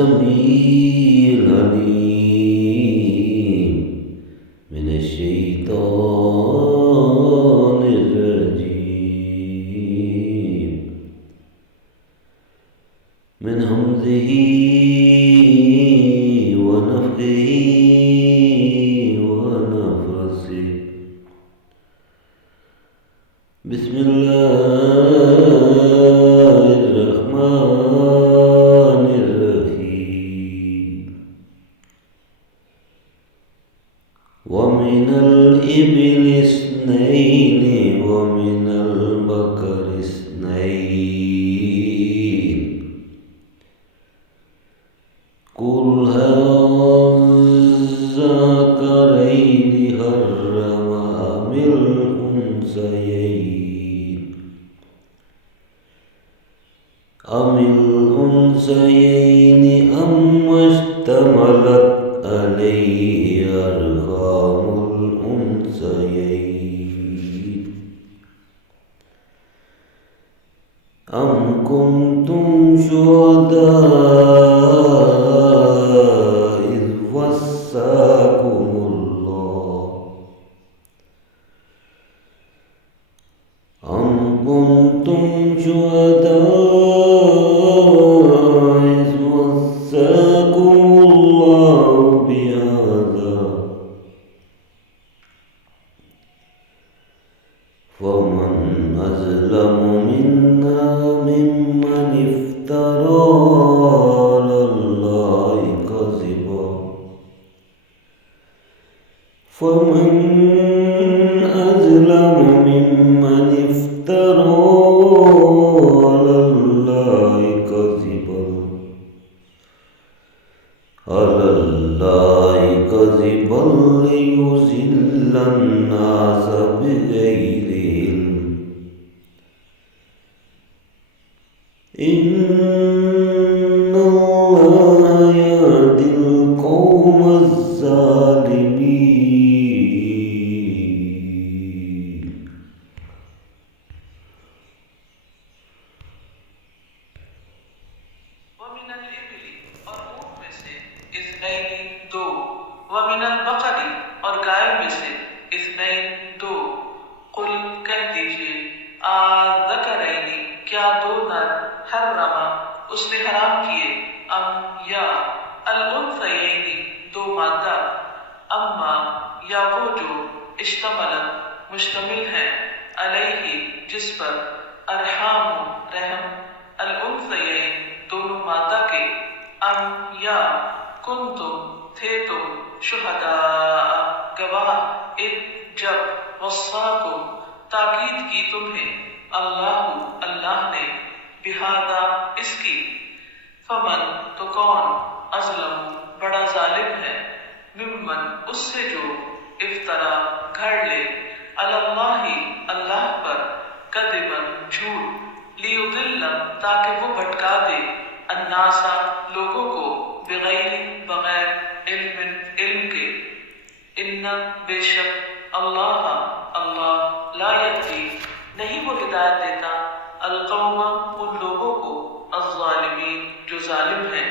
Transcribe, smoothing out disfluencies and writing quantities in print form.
السميع العليم من الشيطان الرجيم من همزه ونفخه ونفثه بسم الله الرحمن الرحيم ومن الإبل اثنين ومن البقر اثنين قل هذكرين حرم أم الأنثيين أم اشتملت عليه أرحام الأنثيين أم كنتم شهداء إذ وصاكم الله أم كنتم شهداء إذ وصاكم الله بهذا فمن أظلم ممن افترى على الله كذبا فمن أظلم ممن افترى على الله كذبا ليضل الناس بغير علم إن الله يهدي القوم الظالمين ومن الإبل اور اونٹ میں سے اثنین دو ومن البقر اور گائے میں سے اثنین دو قل کہہ دیجئے آذکرین کیا دو نر حرم اس نے حرام کیے ام یا الانثیین دو مادہ اما یا وہ جو اشتملت مشتمل ہیں علیہ جس پر ارحام رحم الانثیین دونوں مادہ کے ام یا کنتم تھے تم شہداء گواہ اذ جب وصاکم تاکید کی تمہیں اللہ نے بہذا اس کی فمن تو کون اظلم بڑا ظالم ہے ممن اس سے جو افترا گھڑ لے علی اللہ پر کذبا جھوٹ لیضل تاکہ وہ بھٹکا دے الناسا لوگوں کو بغیر علم کے ان بے شک اللہ لا یہدی نہیں وہ ہدایت دیتا القوم ان لوگوں کو الظالمین جو ظالم ہیں